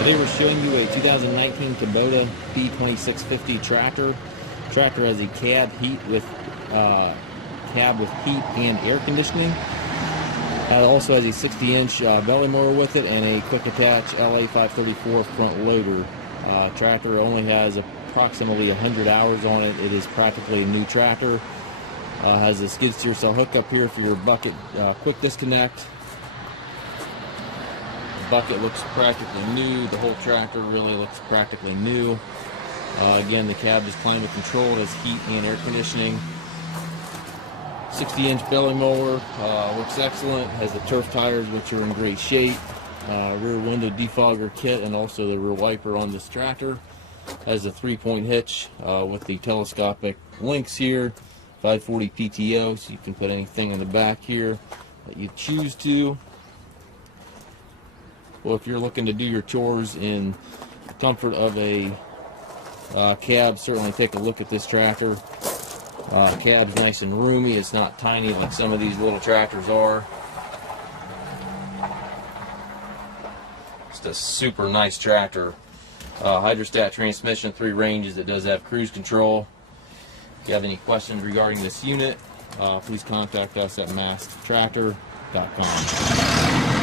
Today we're showing you a 2019 Kubota B2650 tractor. Tractor has a cab with heat and air conditioning. It also has a 60-inch belly mower with it and a quick attach LA534 front loader. Tractor only has approximately 100 hours on it. It is practically a new tractor. Has a skid steer cell hookup here for your bucket quick disconnect. Bucket looks practically new. The whole tractor really looks practically new. Again, the cab is climate controlled, has heat and air conditioning. 60-inch belly mower, looks excellent. Has the turf tires, which are in great shape. Rear window defogger kit and also the rear wiper on this tractor. Has a 3-point hitch with the telescopic links here. 540 PTO, so you can put anything in the back here that you choose to. Well, if you're looking to do your chores in the comfort of a cab, certainly take a look at this tractor. Cab's nice and roomy. It's not tiny like some of these little tractors are. Just a super nice tractor. Hydrostat transmission, 3 ranges. It does have cruise control. If you have any questions regarding this unit, please contact us at maskedtractor.com.